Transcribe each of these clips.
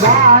Bye.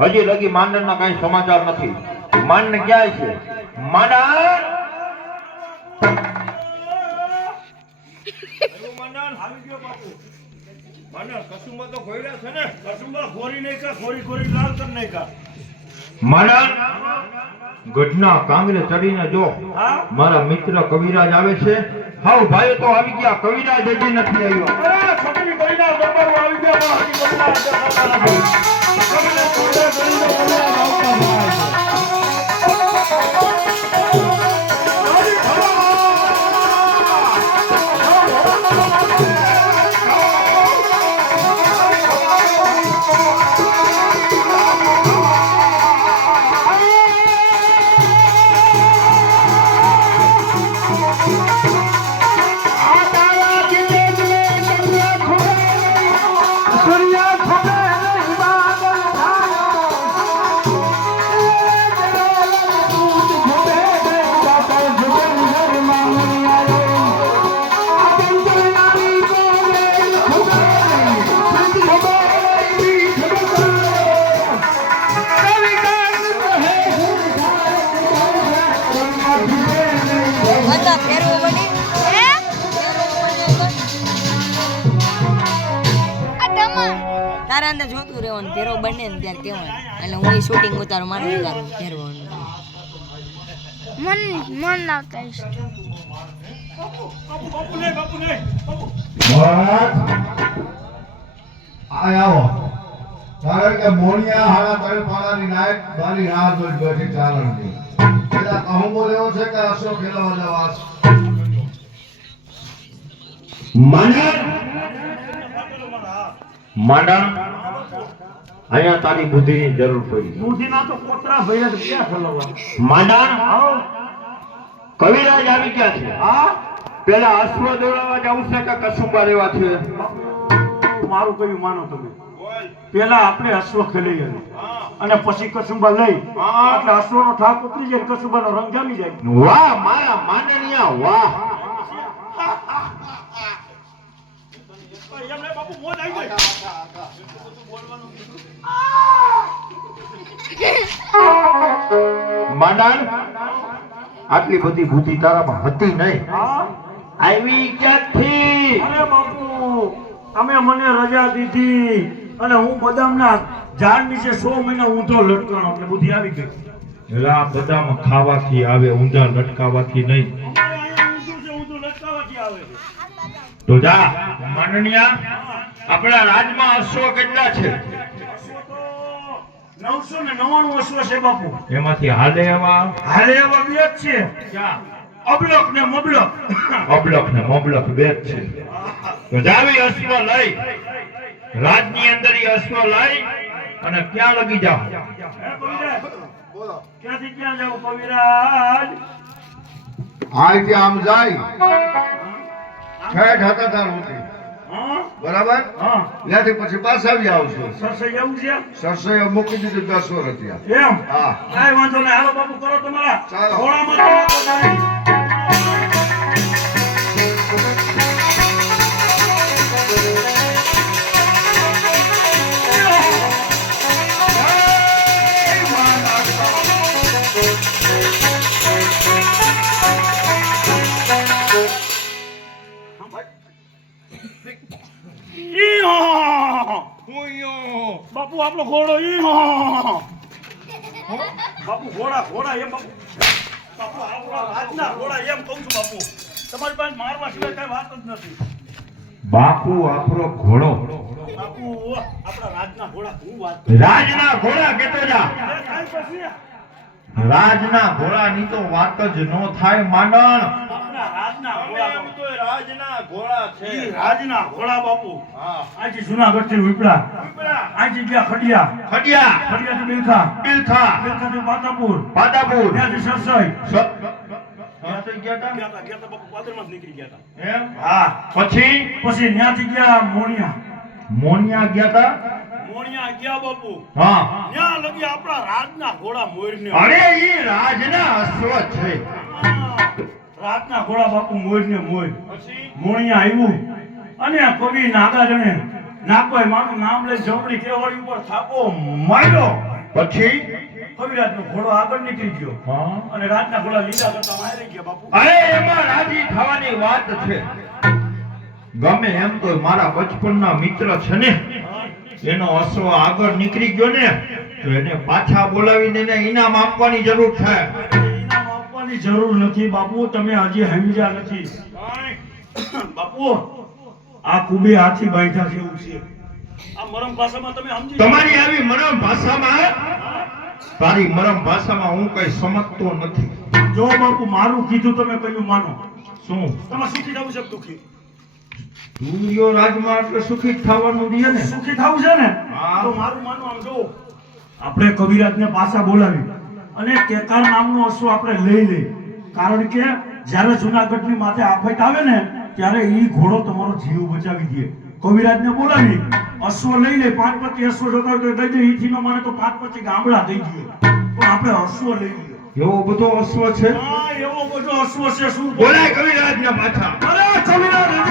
હજી લગી માંડણ ના કઈ સમાચાર નથી. માંડણ ક્યાં છે? ગઢના કાંગરે ચડીને જો મારા મિત્ર કવિરાજ આવે છે. હાઉ ભાઈ તો આવી ગયા કવિરાજ હજી નથી આવ્યો. તારા અંદર જોતું રહેવાનું ફેરવો બને ને ત્યારે કહેવાનું એટલે હું શૂટિંગ ઉતારું મારું ઉતારું ફેરવાનું મન મન લાવતા આવો. કારણ કે મોણિયા હાડા ત્રણ પાડાની નાયક મારી રાહ જોઈ બેઠી ચાલણની. પેલા કહું બોલ્યો છે કે અશોક ખેલવા જવા છે? માંડણ માંડણ અહીંયા તારી બુદ્ધિની જરૂર પડી. માંડણ કવિરાજ આવી ગયા છે. પેલા અશ્વ દોડાવવા જવું છે કે કસુંબા લેવા છે? મારું કયું માનો તમે? પેલા આપણે અશ્વ ખેલી અને. પછી કસુંબા લઈ. એટલે અશ્વનો ઠાક ઉતરી જાય કસુંબાનો રંગ જામી જાય. વાહ મારા માંડણિયા વાહ. માંડણ? આટલી બધી ભૂતિ તારામાં હતી નહીં. આવી ક્યાંથી અરે બાપુ તમે મને રજા દીધી અને હું બદામના ઝાડ નીચે સો મહિના ઊંધો લટકાણો એટલે બુદ્ધિ આવી ગઈ. રા બદામ ખાવાથી આવે ઊંધા લટકાવાથી નહીં. તો જા માંડણિયા. આપણા રાજમાં અશ્વ કેટલા છે? નવસો ને નવાણું અશ્વ છે બાપુ. એમાંથી હાલે એવા હાલે એવા બે જ છે. અબલક ને મબલક અબલક ને મબલક બે જ છે. તો જાવી અશ્વ લઈ. રાજની અંદર એ અશ્વ લઈ અને ક્યાં લગી જાઓ? ક્યાંથી ક્યાં જાવ કવિરાજ? અહીંથી આમ જાય. ઠેઠ હતા તાર બરાબર? ત્યાંથી પછી પાછા આવી આવશો સરસઈ એવું છે? સરસઈ મૂકી દીધું દસ વર્ષ ત્યાં એમ? હા. કાંઈ વાંધો નહીં. હાલો બાપુ કરો તમારા. ચાલો. બાપુ આપણો ઘોડો બાપુ ઘોડા ઘોડા એમ બાપુ. બાપુ આપણા રાજના ઘોડા એમ કહું છું બાપુ. તમારી પાસે મારવા સિવાય કઈ વાત જ નથી. બાપુ આપણો ઘોડો. બાપુ આપણા રાજના ઘોડા હું વાત રાજના ઘોડા કેતો જા. રાજના ઘોડાની તો વાત જ ન થાય માંડણ. રાજના ઘોડા રાજના ઘોડા છે. રાજના ઘોડા બાપુ. હા. આજી જુનાગઢથી ઉપડા. આજી ગયા ખડિયા. ખડિયા. ખડિયા થી બિલખા બિલખા બિલખા થી પાતાપુર. પાદાપુર ત્યાંથી સરસાઈ. સત- સત ગયા ગયા તા ગયા તા બાપુ પાદરમાં નીકળી ગયા તા. એમ? હા. પછી? પછી ત્યાંથી ગયા મોણિયા. મોનિયા ગયા તા? મોણિયા ગયા બાપુ. હા. ત્યાં લગી આપણા રાજના ઘોડા મોરને. અરે ઈ રાજના અશ્વ છે. રાજના ઘોડા બાપુ મોરને મોર. પછી? મોણિયા આવ્યું અને કવિ નાગાજણે નાકોય મારું નામ લઈ જમણી કેવાળી ઉપર થાપો માર્યો. પછી? કવિરાજનો ઘોડો આગળ નીકળી ગયો. હા. અને રાજના ઘોડા લીલા કરતા મારી ગયા બાપુ. અરે એમાં રાજી થવાની વાત છે. ગમે એમ તો મારા બચપનના મિત્ર છે ને. એનો અશ્વ આગળ નીકળી ગયો ને તો એને પાછા બોલાવીને એને ઇનામ આપવાની જરૂર છે. ઇનામ આપવાની જરૂર નથી બાપુ તમે હજી સમજ્યા નથી. બાપુ આ કુબે હાથી બાંધ્યા છે એવું છે. આ મરમ ભાષામાં તમે સમજી તમારી આવી મરમ ભાષામાં તારી મરમ ભાષામાં હું કઈ સમજતો નથી. જો બાપુ મારું કીધું તમે કયું માનો. શું? તમે સુખી જવું છે દુખી સૂર્યો રાજમાં એટલે સુખી થવાનું રહે ને. સુખી થવું છે ને? તો મારું માનવું આમ જો. આપણે કવિરાજને પાછા બોલાવી અને કેકાર નામનો અશ્વ આપણે લઈ લઈ કારણ કે જ્યારે જુનાગઢની માથે આફત આવે ને ત્યારે એ ઘોડો તમારો જીવ બચાવી દે. કવિરાજને બોલાવી અશ્વ લઈ લે પાંચ પચી અશ્વ જોતા હોય તો દઈ દે. ઈથી ન માને તો પાંચ પચી ગામડા દઈ દઈએ પણ આપણે અશ્વ લઈ લઈએ. એવો બધો અશ્વ છે? હા એવો બધો અશ્વ છે શું? બોલાય કવિરાજ ને પાછા. અરે કવિરાજ!